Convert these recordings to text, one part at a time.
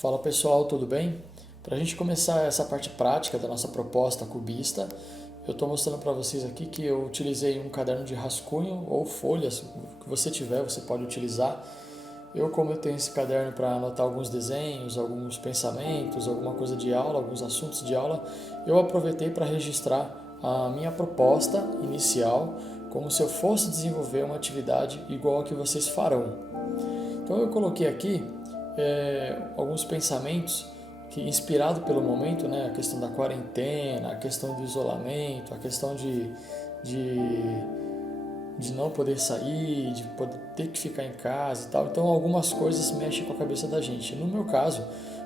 Fala pessoal, tudo bem? Para a gente começar essa parte prática da nossa proposta cubista, eu estou mostrando para vocês aqui que eu utilizei um caderno de rascunho ou folhas, o que você tiver, você pode utilizar. Como eu tenho esse caderno para anotar alguns desenhos, alguns pensamentos, alguma coisa de aula, alguns assuntos de aula, eu aproveitei para registrar a minha proposta inicial, como se eu fosse desenvolver uma atividade igual a que vocês farão. Então eu coloquei aqui alguns pensamentos que, inspirado pelo momento, né, a questão da quarentena, a questão do isolamento, a questão de não poder sair, de poder ter que ficar em casa e tal. Então algumas coisas mexem com a cabeça da gente. No meu caso,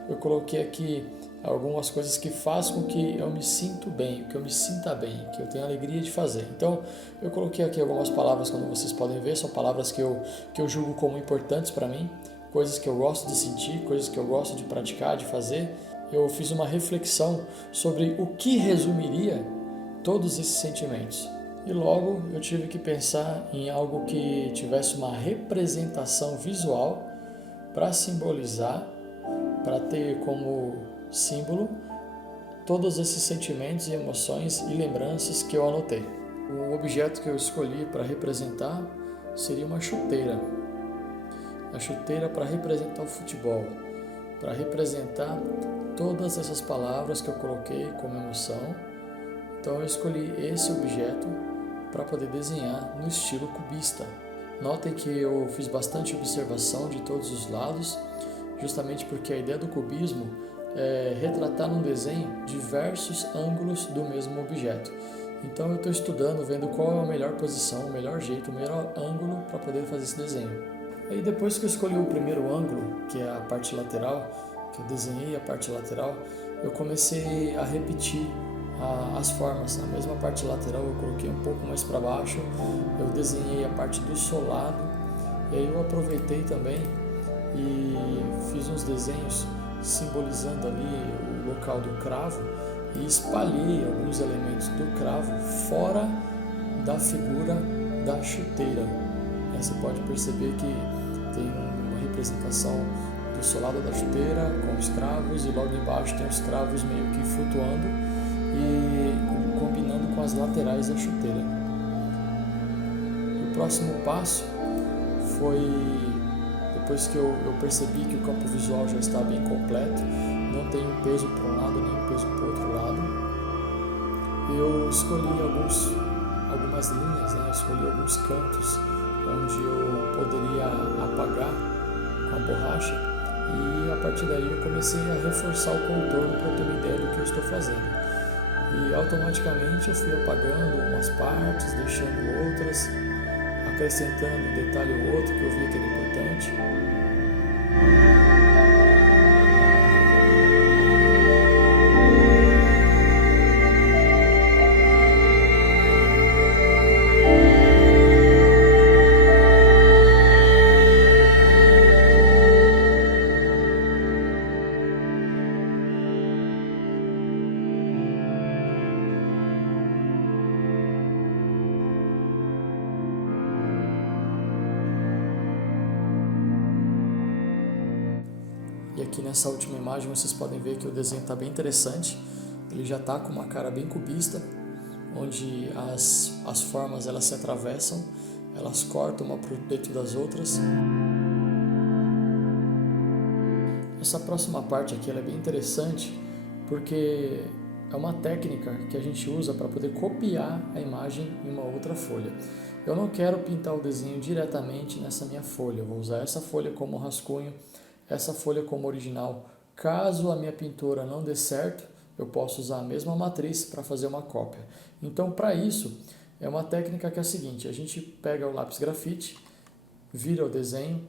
eu coloquei aqui algumas coisas que fazem com que eu me sinta bem, que eu me sinta bem, que eu tenha alegria de fazer. Então eu coloquei aqui algumas palavras, como vocês podem ver, são palavras que eu julgo como importantes para mim, coisas que eu gosto de sentir, coisas que eu gosto de praticar, de fazer. Eu fiz uma reflexão sobre o que resumiria todos esses sentimentos. E logo eu tive que pensar em algo que tivesse uma representação visual para simbolizar, para ter como símbolo todos esses sentimentos e emoções e lembranças que eu anotei. O objeto que eu escolhi para representar seria uma chuteira. A chuteira para representar o futebol, para representar todas essas palavras que eu coloquei como emoção. Então eu escolhi esse objeto para poder desenhar no estilo cubista. Notem que eu fiz bastante observação de todos os lados, justamente porque a ideia do cubismo é retratar num desenho diversos ângulos do mesmo objeto. Então eu estou estudando, vendo qual é a melhor posição, o melhor jeito, o melhor ângulo para poder fazer esse desenho. Aí depois que eu escolhi o primeiro ângulo, que é a parte lateral, que eu desenhei a parte lateral, eu comecei a repetir as formas. Na mesma parte lateral eu coloquei um pouco mais para baixo, eu desenhei a parte do solado, e aí eu aproveitei também e fiz uns desenhos simbolizando ali o local do cravo e espalhei alguns elementos do cravo fora da figura da chuteira. Você pode perceber que tem uma representação do solado da chuteira com os cravos, e logo embaixo tem os cravos meio que flutuando e combinando com as laterais da chuteira. O próximo passo foi, depois que eu percebi que o campo visual já está bem completo, não tem um peso para um lado nem um peso para o outro lado, eu escolhi algumas linhas, né? Escolhi alguns cantos onde eu poderia apagar com a borracha, e a partir daí eu comecei a reforçar o contorno para ter uma ideia do que eu estou fazendo. E automaticamente eu fui apagando umas partes, deixando outras, acrescentando um detalhe ou outro que eu via que era importante. E aqui nessa última imagem vocês podem ver que o desenho está bem interessante. Ele já está com uma cara bem cubista, onde as formas elas se atravessam, elas cortam uma por dentro das outras. Essa próxima parte aqui ela é bem interessante porque é uma técnica que a gente usa para poder copiar a imagem em uma outra folha. Eu não quero pintar o desenho diretamente nessa minha folha, eu vou usar essa folha como rascunho, essa folha como original. Caso a minha pintura não dê certo, eu posso usar a mesma matriz para fazer uma cópia. Então, para isso, é uma técnica que é a seguinte: a gente pega o lápis grafite, vira o desenho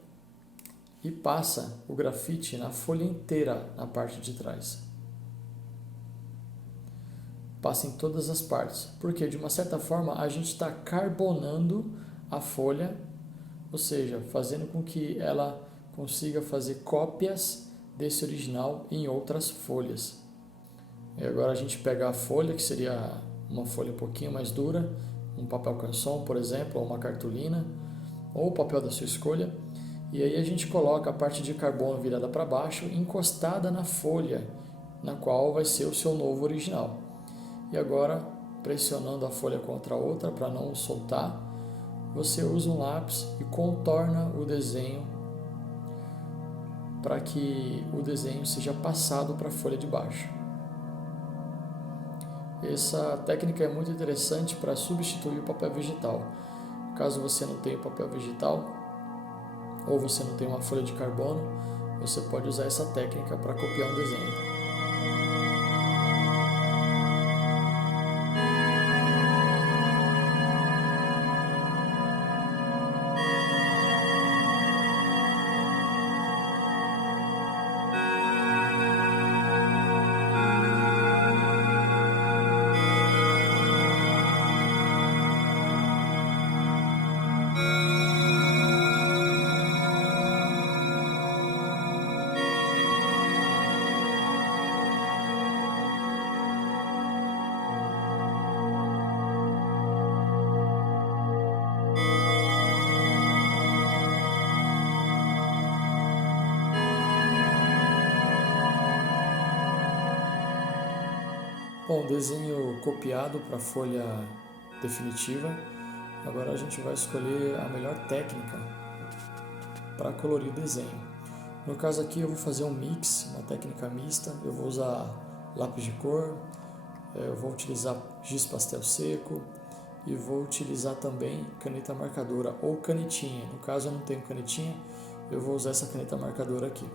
e passa o grafite na folha inteira, na parte de trás. Passa em todas as partes, porque de uma certa forma a gente está carbonando a folha, ou seja, fazendo com que ela consiga fazer cópias desse original em outras folhas. E agora a gente pega a folha, que seria uma folha um pouquinho mais dura, um papel canson, por exemplo, ou uma cartolina, ou o papel da sua escolha, E aí a gente coloca a parte de carbono virada para baixo, encostada na folha, na qual vai ser o seu novo original. E agora, pressionando a folha contra a outra para não soltar, você usa um lápis e contorna o desenho para que o desenho seja passado para a folha de baixo. Essa técnica é muito interessante para substituir o papel vegetal. Caso você não tenha papel vegetal ou você não tenha uma folha de carbono, você pode usar essa técnica para copiar um desenho. Bom, desenho copiado para a folha definitiva. Agora a gente vai escolher a melhor técnica para colorir o desenho. No caso aqui eu vou fazer um mix, uma técnica mista. Eu vou usar lápis de cor, eu vou utilizar giz pastel seco e vou utilizar também caneta marcadora ou canetinha. No caso eu não tenho canetinha, eu vou usar essa caneta marcadora aqui.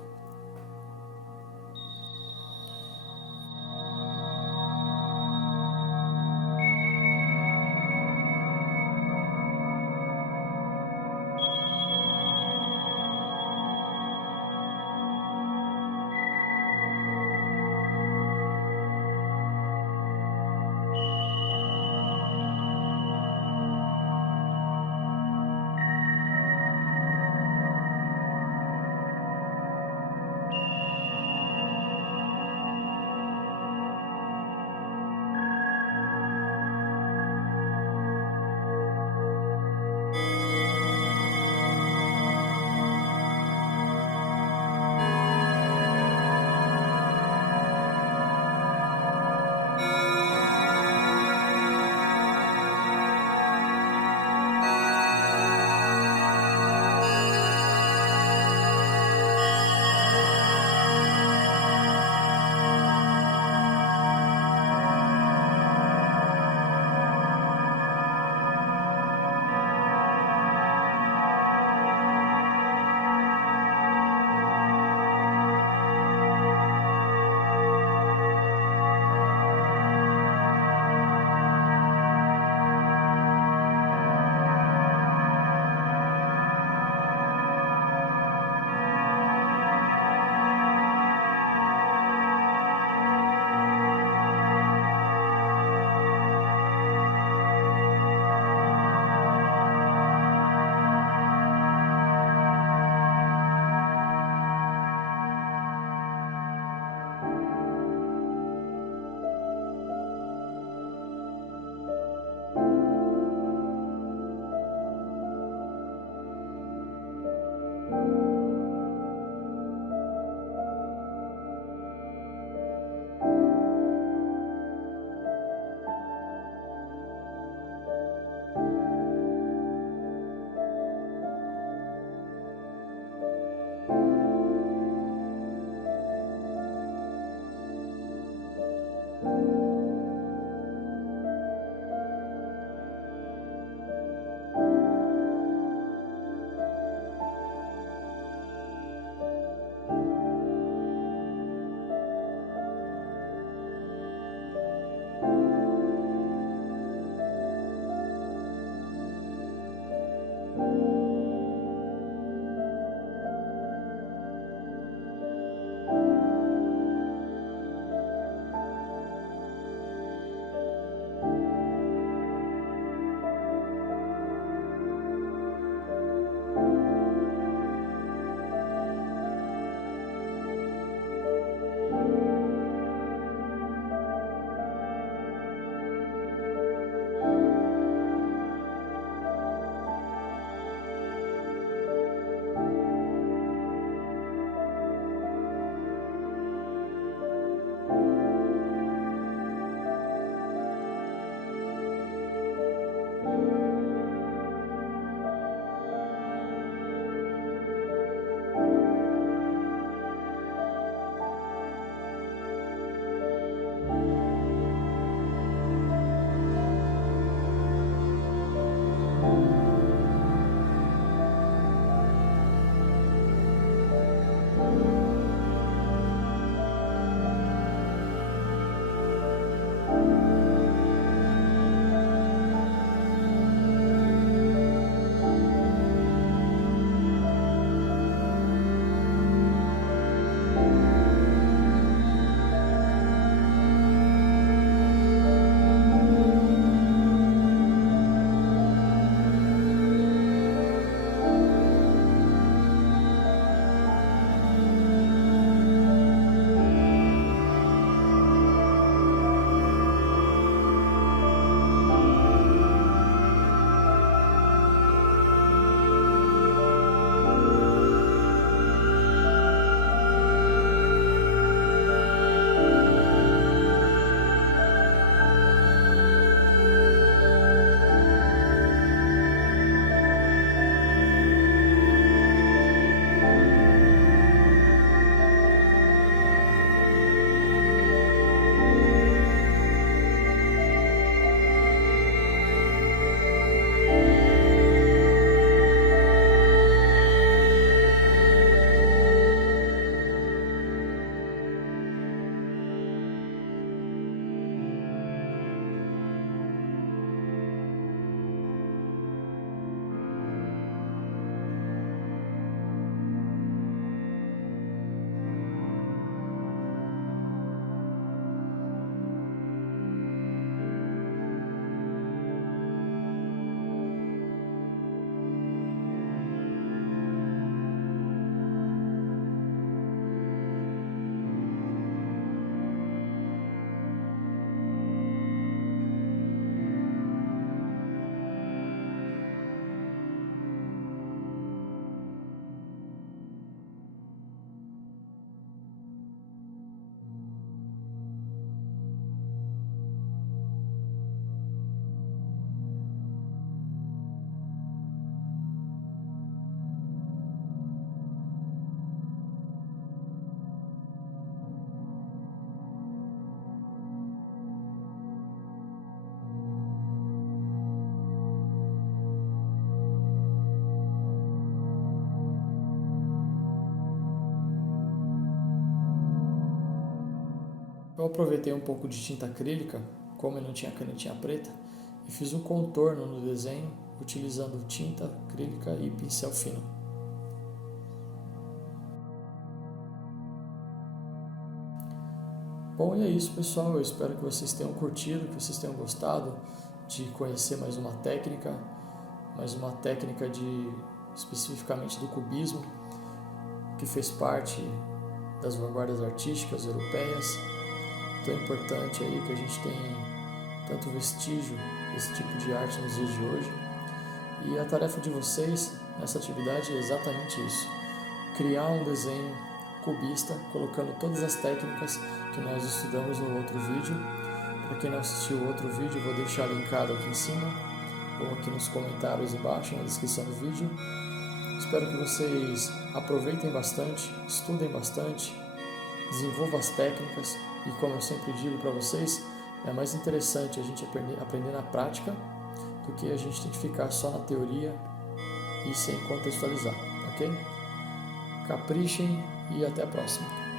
Eu aproveitei um pouco de tinta acrílica, como eu não tinha canetinha preta, e fiz um contorno no desenho utilizando tinta acrílica e pincel fino. Bom, e é isso, pessoal. Eu espero que vocês tenham curtido, que vocês tenham gostado de conhecer mais uma técnica especificamente do cubismo, que fez parte das vanguardas artísticas europeias. Tão importante aí que a gente tem tanto vestígio desse tipo de arte nos dias de hoje. E a tarefa de vocês nessa atividade é exatamente isso: criar um desenho cubista, colocando todas as técnicas que nós estudamos no outro vídeo. Para quem não assistiu o outro vídeo, eu vou deixar linkado aqui em cima ou aqui nos comentários embaixo, na descrição do vídeo. Espero que vocês aproveitem bastante, estudem bastante, desenvolvam as técnicas e, como eu sempre digo para vocês, é mais interessante a gente aprender na prática do que a gente tem que ficar só na teoria e sem contextualizar, ok? Caprichem e até a próxima!